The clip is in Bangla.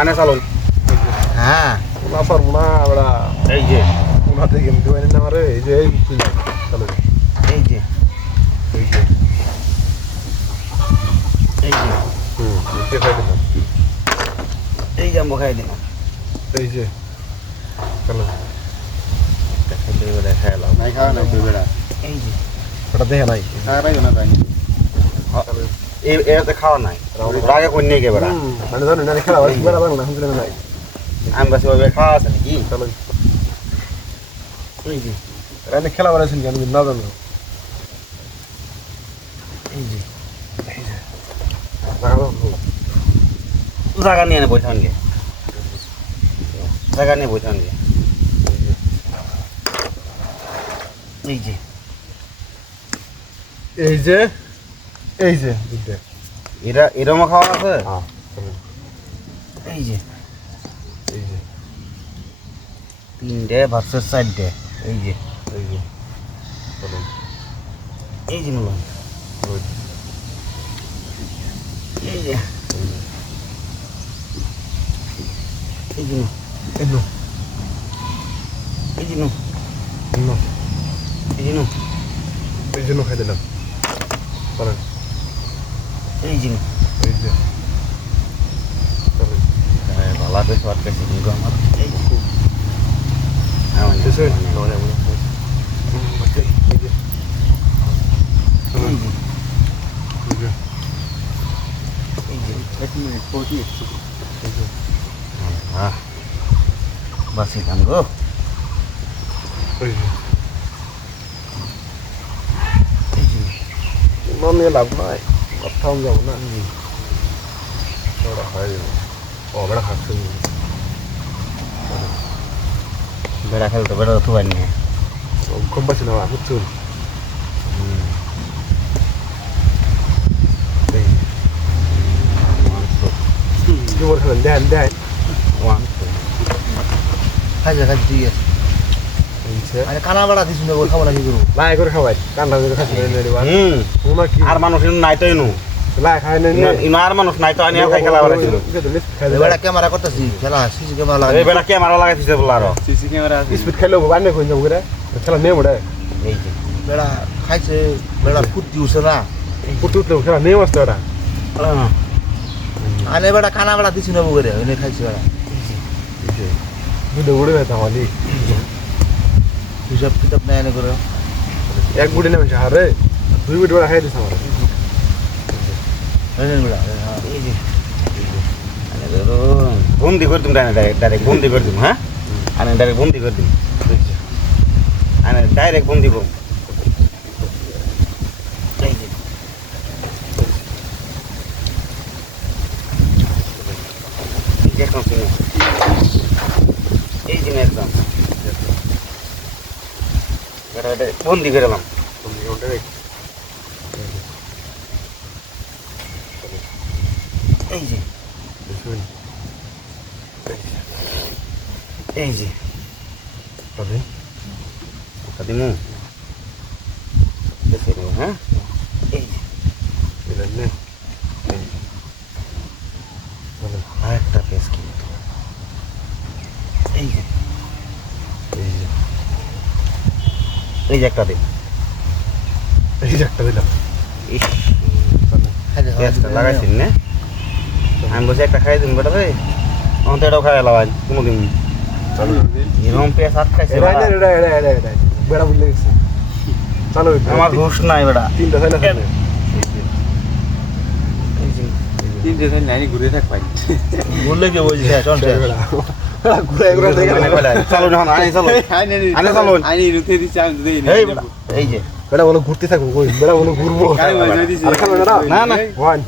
আনে চালুন। হ্যাঁ না পারবো না আমরা এই যে ওনাতে গেম দিবেন না আমারে এই যে এই চলো এই যে এই যে এই যে কে খাই দিলাম এই যে আমি খাই দিলাম এই যে চলো খেলে বেড়া খেলাম নাই খাওয়া নাই তুই বেড়া। এই যে ওটা দেখে নাই খাওয়া নাই না তাই এটাতে খাওয়া নাই রাগে কোন নিয়ে গে বেড়া। মানে জানো না খেলা হয় বেড়া বাংলা শুনতে নাই আমি বাসে ওইভাবে খাওয়া আছে নাকি? চলো এই যে রানে খেলা বাড়াছেন কেন না জানো এই যে জায়গা নিয়ে বইথান গে, জায়গা নিয়ে বইথান গে। এই যে এই যে এই যে দুটো এরা এরকম খাওয়া আছে। হ্যাঁ এই যে এই যে 3 ভার্সেস 4 এই যে এই যে চলো এই যে মিলন এই যে এই যে এনো এই যে এনো এই যে এই জন্য খাই দিলাম চলো এই যে এই যে চলো ভালো করে খাওয়ার কাছে কিন্তু আমার এই যে শেষ হয়ে এই যে এই যে 1 মিনিট 40 এই যে বাসিলাম গো এই যে এই যে non নিয়ে লাভ নাই কোথাও যাবো না ওরা হয় ও বড় খাচ্ছে বেড়া খেলতে বেড়া তো বানি খুব বেশি না বুঝছো কি বল খেলেন দেন দেন ওয়ান খাইছে খাইছে ঠিক আছে আরে কানা বাড়া দিছ না খাবো না কি করব লাই করে খাওয়াই কান্না করে খাচ্ছি না রে হুম ওমা কি আর মানুষ নাই তো এনু লাই খাই না ইনো আর মানুষ নাই তো আনি আর খাই খেলা বাড়াইছিল। এবারে ক্যামেরা করতেছি খেলা সিসি ক্যামেরা লাগা এই বেড়া ক্যামেরা লাগাইছে বলা আর সিসি ক্যামেরা স্পিড খেলো বানে কই যাবো রে খেলা নেই বড় এই যে বেড়া খাইছে বেড়া ফুটি উঠছে না পুটু উঠলো খেলা নেই মস্ত ওরা আরে বেড়া কানা বাড়া দিছ না বগরে এনে খাইছে বেড়া বুড়ে বুড়ে ব্যথা আমালি হিসাব কিতাব নাই এনে করে এক বুড়ে নেমে হারে দুই বুড়ে বড় খাই দিছ আমার এনে বেড়া এই যে বন্দি করে দিম ডাইরেক্ট বন্দি করে দিম। হ্যাঁ আনে ডাইরেক্ট বন্দি করে দিম আনে ডাইরেক্ট বন্দি করব। এই যে একদম শুনে এই দিন একদম বন্দি করে এলাম। এই যে এই যে দিমু হ্যাঁ এই যে আরেকটা পেস কিন্তু এই যে এই যে একটা দিন এই যে একটা দিলাম ইস খাইছে পেঁয়াজটা লাগাইছিস না আমি বলছি একটা খাই দিন বেটা রে অন্ত এটাও খাই এলাম কোনোদিন এরকম পেঁয়াজ হাত খাইছে বেড়া বুঝলে গেছে চলো আমার হুশ নাই বেটা তিনটা খাইলে খাইলে তিনটে খাই নাই ঘুরে থাক ভাই বললে কি বলছিস চল ঘুরে ঘুরে দেখে চলো যখন আনি চলো আনি চলো এই যে বেড়া বলো ঘুরতে থাকবো কই বেড়া বলো ঘুরবো না না ওয়ান